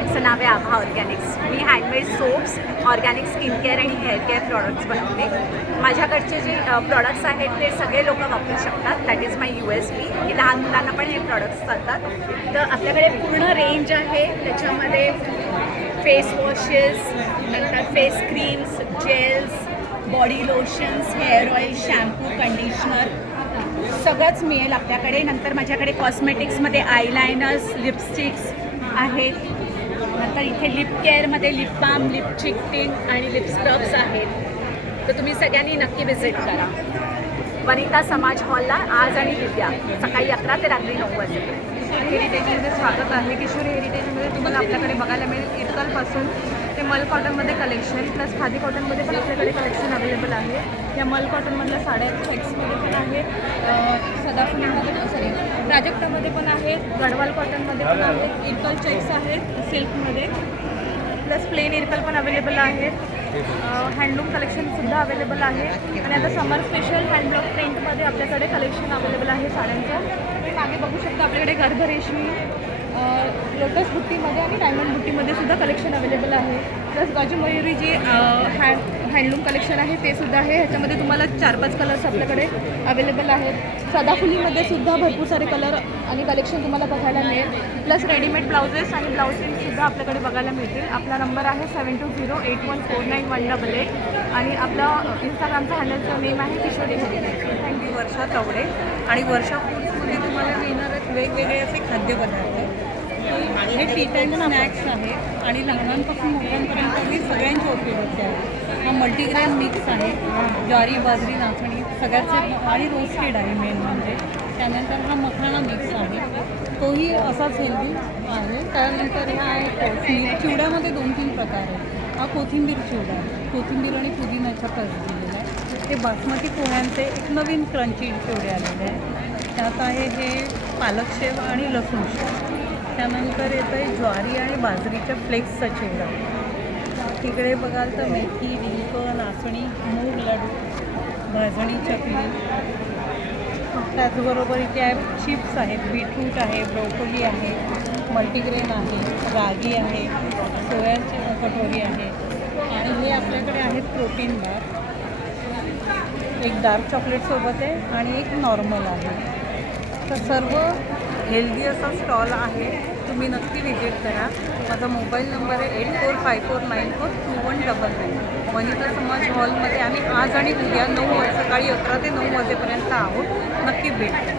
ब्रँडचं नाव आहे आभा ऑर्गॅनिक्स. मी handmade soaps, organic skin care आणि हेअर केअर प्रॉडक्ट्स बनवते. माझ्याकडचे जे प्रॉडक्ट्स आहेत ते सगळे लोक वापरू शकतात. दॅट इज माय USP की लहान मुलांना पण हे प्रॉडक्ट्स चालतात. तर आपल्याकडे पूर्ण रेंज आहे. त्याच्यामध्ये फेस वॉशेस, नंतर face creams, gels, body lotions, hair oil, shampoo, conditioner सगळंच मिळेल आपल्याकडे. नंतर माझ्याकडे कॉस्मेटिक्समध्ये आयलायनर्स, लिपस्टिक्स आहेत. नंतर इथे लिप केअरमध्ये लिप बाम, लिपस्टिक टिंट आणि लिप स्क्रब्स आहेत. तर तुम्ही सगळ्यांनी नक्की व्हिजिट करा वनिता समाज हॉलला आज आणि उद्या सकाळी 11 ते रात्री 9 वाजेपर्यंत. हेरिटेजमध्ये स्वागत आहे. किशोर हेरिटेजमध्ये तुम्हाला आपल्याकडे बघायला मिळेल इरकलपासून ते मल कॉटनमध्ये कलेक्शन प्लस खादी कॉटनमध्ये पण आपल्याकडे कलेक्शन अवेलेबल आहे. या मल कॉटनमधल्या साड्या चेक्समध्ये पण आहेत, सदाफुलीमध्ये प्राजक्तामध्ये पण आहेत, गडवाल कॉटनमध्ये पण आहेत, इरकल चेक्स आहेत सिल्कमध्ये प्लस प्लेन इरकल पण अवेलेबल आहेत. हँडलूम कलेक्शनसुद्धा अवेलेबल आहे. आणि आता समर स्पेशल हँडब्लॉक प्रिंटमध्ये आपल्याकडे कलेक्शन अवेलेबल आहे साड्यांचं. तुम्ही मागे बघू शकता आपल्याकडे गर्भरेशमी, लोटस बुट्टीमध्ये आणि डायमंड बुट्टीमध्ये सुद्धा कलेक्शन अवेलेबल आहे. प्लस गाजूमयुरी जी हँडलूम कलेक्शन आहे ते सुद्धा आहे. ह्याच्यामध्ये तुम्हाला 4-5 कलर्स आपल्याकडे अवेलेबल आहेत. सदाफुलीमध्ये सुद्धा भरपूर सारे कलर आणि कलेक्शन तुम्हाला बघायला मिळेल. प्लस रेडीमेड ब्लाउजेस आणि ब्लाऊज सुद्धा आपल्याकडे बघायला मिळतील. आपला नंबर आहे 7208149188 आणि आपला इंस्टाग्रामचा हँडलचं नेम आहे किशोरी हेरिटेज. थँक्यू. वर्षा तवडे आणि वर्षा फूड्समध्ये तुम्हाला मिळणार आहेत वेगवेगळे असे खाद्यपदार्थ. हे टी टाईम स्नॅक्स आहेत आणि लहानांपासून मोठ्यांपर्यंत अगदी सगळ्यांच्या उपयोगाचे आहेत. हा मल्टीग्रेन मिक्स आहे, ज्वारी, बाजरी, नाचणी सगळ्याचे आणि रोस्टेड आहे मेन म्हणजे. त्यानंतर हा मखाणा मिक्स आहे, तोही असाच हेल्दी आहे. त्यानंतर ह्या आहेत चिवड्यामध्ये 2-3 प्रकार आहेत. हा कोथिंबीर चिवडा आहे, कोथिंबीर आणि पुदिन्याचा कस दिलेला आहे. हे बासमती पोह्यांचे एक नवीन क्रंची चिवडे आलेले आहेत. त्यात आहे हे पालक शेव आणि लसूण शेव. त्यानंतर येतं आहे ज्वारी आणि बाजरीच्या फ्लेक्सचा चिवडा. तिकडे बघाल तर मेथी, डिंक, नाचणी, मूग लाडू, भाजणी चकली. त्याचबरोबर इथे आहे चिप्स आहेत, बीटरूट आहे, ब्रोकोली आहे, मल्टीग्रेन आहे, रागी आहे, सोयाची कटोरी आहे. आणि हे आपल्याकडे आहेत प्रोटीन बार. एक डार्क चॉकलेटसोबत आहे आणि एक नॉर्मल आहे. तर सर्व हेल्दी असा स्टॉल आहे. तुम्ही नक्की व्हिजिट करा. माझा मोबाईल नंबर आहे 8454942199. वनिता समाज हॉलमध्ये आम्ही आज आणि उद्या सकाळी 11 ते 9 वाजेपर्यंत आहोत. नक्की भेट द्या.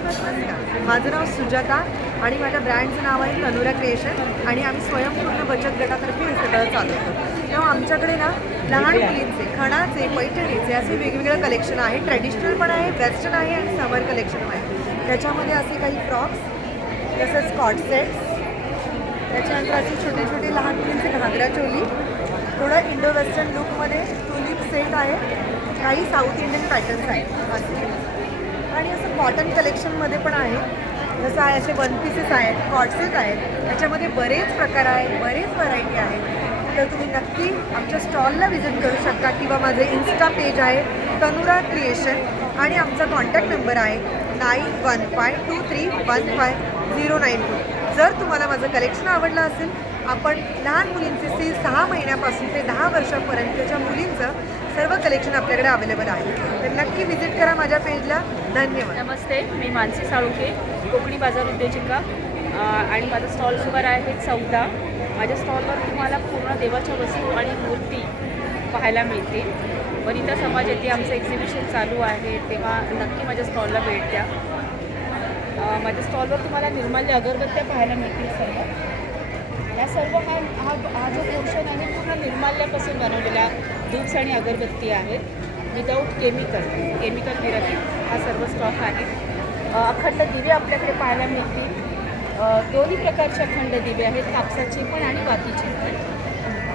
माझं नाव सुजाता आणि माझ्या ब्रँडचं नाव आहे तनुरा क्रिएशन आणि आम्ही स्वयंपूर्ण बचत गटातर्फे हे सगळं चालवतो. तेव्हा आमच्याकडे ना लहान मुलींचे, खणाचे, पैठणीचे असे वेगवेगळं कलेक्शन आहे. ट्रेडिशनल पण आहे, वेस्टर्न आहे आणि समर कलेक्शन पण आहे. त्याच्यामध्ये असे काही फ्रॉक्स, तसंच कॉट सेट्स, त्याच्यानंतर असे छोटे छोटे लहान मुलींचे घागरा चोली, थोडं इंडो वेस्टर्न लुकमध्ये टुलिप सेट आहे, काही साऊथ इंडियन पॅटर्न्स आहेत असे. आणि असं कॉटन कलेक्शनमध्ये पण आहे. जसं आहे असे 1 पीसेस आहेत, कॉटसेट आहेत. त्याच्यामध्ये बरेच प्रकार आहेत, बरेच व्हरायटी आहेत. तर तुम्ही नक्की आमच्या स्टॉलला व्हिजिट करू शकता किंवा माझे इन्स्टा पेज आहे तनुरा क्रिएशन आणि आमचा कॉन्टॅक्ट नंबर आहे 9152315092. जर तुम्हाला माझं कलेक्शन आवडलं असेल, आपण लहान मुलींचे 6 महिन्यापासून ते 10 वर्षापर्यंतच्या मुलींचं सर्व कलेक्शन आपल्याकडे अवेलेबल आहे. तर नक्की व्हिजिट करा माझ्या पेजला. धन्यवाद. नमस्ते, मी मानसी साळुंखे, कोकणी बाजार उद्योजिका आणि माझा स्टॉल नंबर आहे 14. माझ्या स्टॉलवर तुम्हाला पूर्ण देवाच्या वस्तू आणि मूर्ती पाहायला मिळतील. वनिता समाज येथे आमचं एक्झिबिशन चालू आहे, तेव्हा नक्की माझ्या स्टॉलला भेट द्या. माझ्या स्टॉलवर तुम्हाला निर्माल्य अगरबत्त्या पाहायला मिळतील सर्व. या सर्व हा जो पोर्शन आहे पूर्ण निर्माल्यापासून बनवलेल्या धूप्स आणि अगरबत्ती आहेत विदाऊट केमिकल विरहित हा सर्व स्टॉक आहे. अखंड दिवे आपल्याकडे पाहायला मिळतील. दोन्ही प्रकारचे अखंड दिवे आहेत, कापसाचे पण आणि वातीचे पण.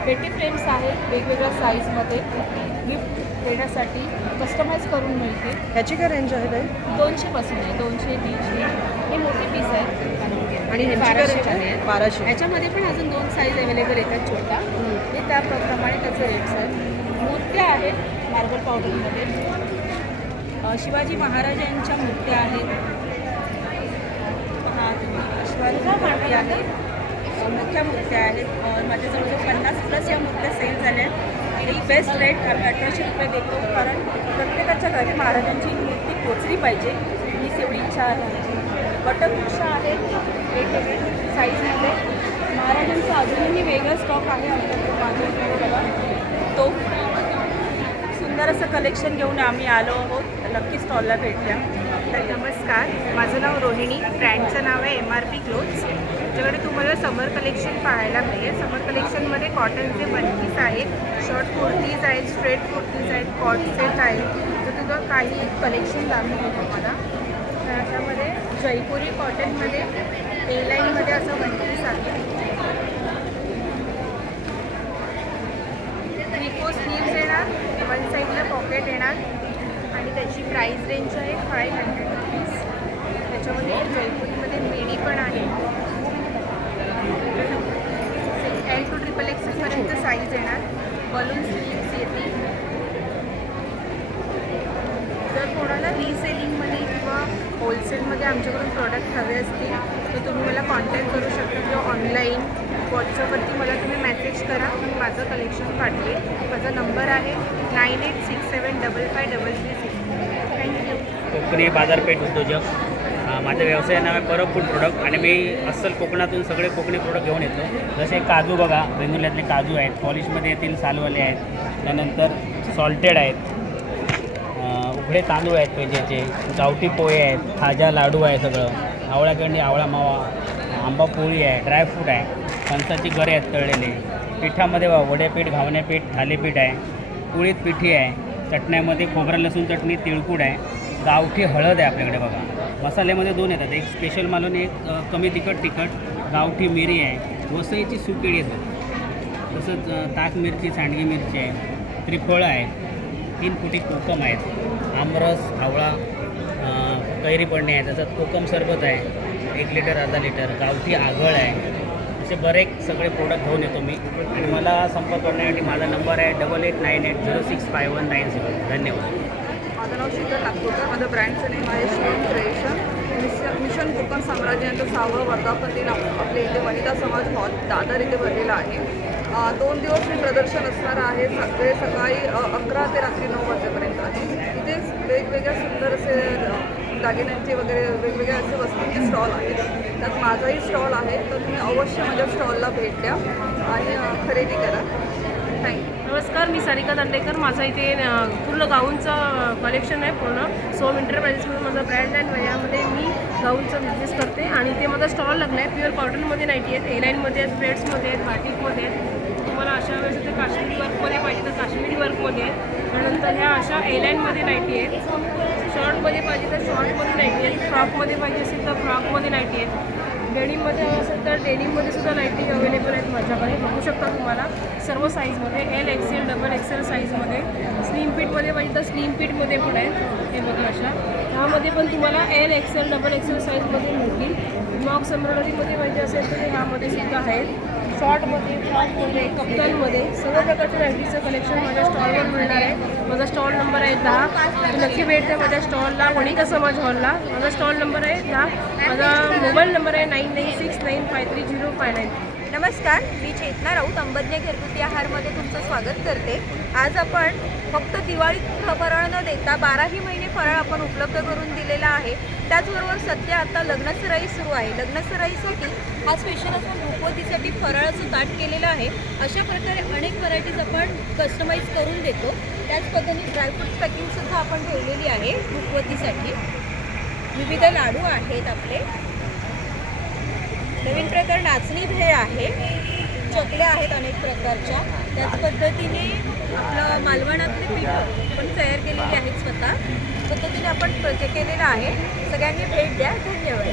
पेटी फ्रेम्स आहेत वेगवेगळ्या साईजमध्ये, गिफ्ट देण्यासाठी कस्टमाइज करून मिळतील. ह्याची काय रेंज आहे ताई? 200 पासून आहे, 200, 200. हे मोठे पीस आहेत आणि हे ह्याची काय 1200 रेंज आहे? आहेत. 1200. ह्याच्यामध्ये पण अजून 2 साईज अवेलेबल येतात छोटा, हे त्याप्रमाणे त्याचे रेट्स आहेत. मूर्त्या आहेत मार्बल पावडरमध्ये. शिवाजी महाराजांच्या मूर्त्या आहेत. शिवाजी मूर्ती आहे. मोठ्या मूर्त्या आहेत. माझ्या जवळजवळ 50+ या मूर्त्या सेल झाल्या. एक बेस्ट रेट आम्ही 1800 रुपये देतो, कारण प्रत्येकाच्या घरी महाराजांची मूर्ती पोचली पाहिजे, हीच एवढी इच्छा आहे. वटवृक्ष आहेत वेगवेगळे साईजमध्ये. महाराजांचं अजूनही वेगळं स्टॉक आहे आमच्याकडे मागे बघा. तो सुंदर असं कलेक्शन घेऊन आम्ही आलो आहोत. नक्की स्टॉलला भेट द्या. तर नमस्कार, माझं नाव रोहिणी, ब्रँडचं नाव आहे MRP क्लोथ्स. त्याच्याकडे तुम्हाला समर कलेक्शन पाहायला मिळेल. समर कलेक्शनमध्ये कॉटनचे वन पीस आहेत, शॉर्ट कुर्तीज आहेत, स्ट्रेट कुर्तीज आहेत, कॉट सेट आहेत. तर तुझं काही कलेक्शन दाखवतो तुम्हाला. तर अशामध्ये जयपुरी कॉटनमध्ये ए लाईनमध्ये असं वन पीस आहे. 3/4 स्लीव्ज येणार, वन साईडला पॉकेट येणार आणि त्याची प्राईस रेंज आहे 500 रुपीज. त्याच्यामध्ये जयपुरीमध्ये मिडी पण आहे. L to XXL पर्यंत साईज येणार. बलून स्लीव्स येतील. जर कोणाला रिसेलिंगमध्ये किंवा होलसेलमध्ये आमच्याकडून प्रॉडक्ट हवे असतील तर तुम्ही मला कॉन्टॅक्ट करू शकता किंवा ऑनलाईन व्हॉट्सअपवरती मला तुम्ही मेसेज करा, मी माझं कलेक्शन पाठवेल. माझा नंबर आहे 9867553336. थँक्यू. कोकणी बाजारपेठ उद्योजक. माझं व्यवसाय नाव आहे परब फूड प्रोडक्ट आणि मी अस्सल कोकणातून सगळे कोकणी प्रोडक्ट घेऊन येतो. जसे काजू बघा, वेंगुर्ल्यातले काजू आहेत, पॉलिशमध्ये येतील सालवाले आहेत, त्यानंतर सॉल्टेड आहेत, उघडे तांदूळ आहेत पेजेचे, गावठी पोहे आहेत, खाजा लाडू आहे, सगळं आवळ्याकडे आवळा मावा, आंबा पोळी आहे, ड्रायफ्रूट आहे, फणसाची गरे आहेत तळलेले. पिठामध्ये वडेपीठ, घावणेपीठ, थालीपीठ आहे, कुळीत पिठी आहे, चटण्यामध्ये खोबरं लसूण चटणी, तिळकुट आहे, गावठी हळद आहे आपल्याकडे बघा. मसाल्यामध्ये 2 येतात, एक स्पेशल मालवणी, एक कमी तिखट, गावठी मिरी आहे, वसईची सुकेळी येतात, तसंच ताक मिरची, सांडगी मिरची आहे, त्रिफळं आहेत, 3 फुटी कोकम आहेत, आमरस, आवळा, कैरी पडणे आहे, तसंच कोकम सरबत आहे 1 लिटर, अर्धा लिटर, गावठी आगळ आहे. असे बरेच सगळे प्रोडक्ट घेऊन येतो मी आणि मला संपर्क करण्यासाठी माझा नंबर आहे 8898065190. धन्यवाद. माझं नाव शीतल नागपूरकर. माझं ब्रँडचं नेम आहे शिवम क्रिएशन. मिशन कोकण साम्राज्याचं 6वं वर्धापन दिन आपल्या इथे वनिता समाज हॉल दादर इथे भरलेला आहे. 2 दिवस हे प्रदर्शन असणार आहे. सकाळी 11 ते रात्री 9 वाजेपर्यंत आहे. इथेच वेगवेगळ्या सुंदर असे दागिन्यांचे वगैरे वेगवेगळ्या असे वस्तूंचे स्टॉल आहेत. त्यात माझाही स्टॉल आहे, तर तुम्ही अवश्य माझ्या स्टॉलला भेट द्या आणि खरेदी करा. थँक्यू. नमस्कार, मी सारिका दांडेकर. माझं इथे पूर्ण गाऊनचं कलेक्शन आहे. पूर्ण सोम एंटरप्राइजेसमध्ये माझा ब्रँड आहे. यामध्ये मी गाऊनचा बिझनेस करते आणि इथे माझा स्टॉल लागला आहे. प्युअर कॉटनमध्ये नाईटी आहेत, ए लाईनमध्ये आहेत, थ्रेड्समध्ये आहेत, बाटिकमध्ये आहेत. तुम्हाला अशा वेळेस इथे काश्मीरी वर्कमध्ये पाहिजे तर काश्मीरी वर्कमध्ये आहेत. त्यानंतर ह्या अशा ए लाईनमध्ये नाईटी आहेत, शॉर्टमध्ये पाहिजे तर शॉर्टमध्ये नाईटी आहेत, फ्रॉकमध्ये पाहिजे असेल तर फ्रॉकमध्ये नाईटी आहेत, डेनिममध्ये हवं असेल तर डेनिममध्ये सुद्धा नाईटी अवेलेबल आहेत माझ्याकडे. बघू शकता तुम्हाला सर्व साईजमध्ये, L, XL, XXL साईजमध्ये. स्लिम फिटमध्ये पाहिजे तर स्लिम फिटमध्ये पण आहेत. हे बघा अशा ह्यामध्ये पण तुम्हाला L, XL, XXL साईजमध्ये मिळतील. मॉक्स एम्ब्रॉयडरीमध्ये पाहिजे असेल तर ह्यामध्ये सुद्धा आहेत. शॉर्टमध्ये, फ्रॉकमध्ये, कप्तानमध्ये सगळ्या प्रकारच्या नाईटीचं कलेक्शन माझ्या स्टॉलवर मिळणार आहे. माझा स्टॉल नंबर आहे 10. तुम्ही नक्की भेट द्या माझ्या स्टॉलला, वनिता समाज हॉलला. माझा स्टॉल नंबर आहे 10. माझा मोबाईल नंबर आहे 9969530559. नमस्कार, मी चेतना राऊत अंबज्ञ घरगुती आहारमध्ये तुमचं स्वागत करते. आज आपण फक्त दिवाळीत फराळ न देता 12ही महिने फराळ आपण उपलब्ध करून दिलेला आहे. त्याचबरोबर सध्या आता लग्नसराई सुरू आहे. लग्नसराईसाठी हा स्पेशल आपण रुखवतीसाठी फराळाचं ताट केलेलं आहे. अशा प्रकारे अनेक व्हरायटीज आपण कस्टमाइज करून देतो. त्याच पद्धतीने ड्रायफ्रूट पॅकिंगसुद्धा आपण ठेवलेली आहे रुखवतीसाठी. विविध लाडू आहेत आपले. नवीन प्रकार नाचणी भेळ आहे, चकल्या आहेत अनेक प्रकारच्या. त्याच पद्धतीने आपलं मालवणातले पीठ पण तयार केलेली आहेत स्वतः पद्धतीने आपण केलेलं आहे. सगळ्यांनी भेट द्या. धन्यवाद.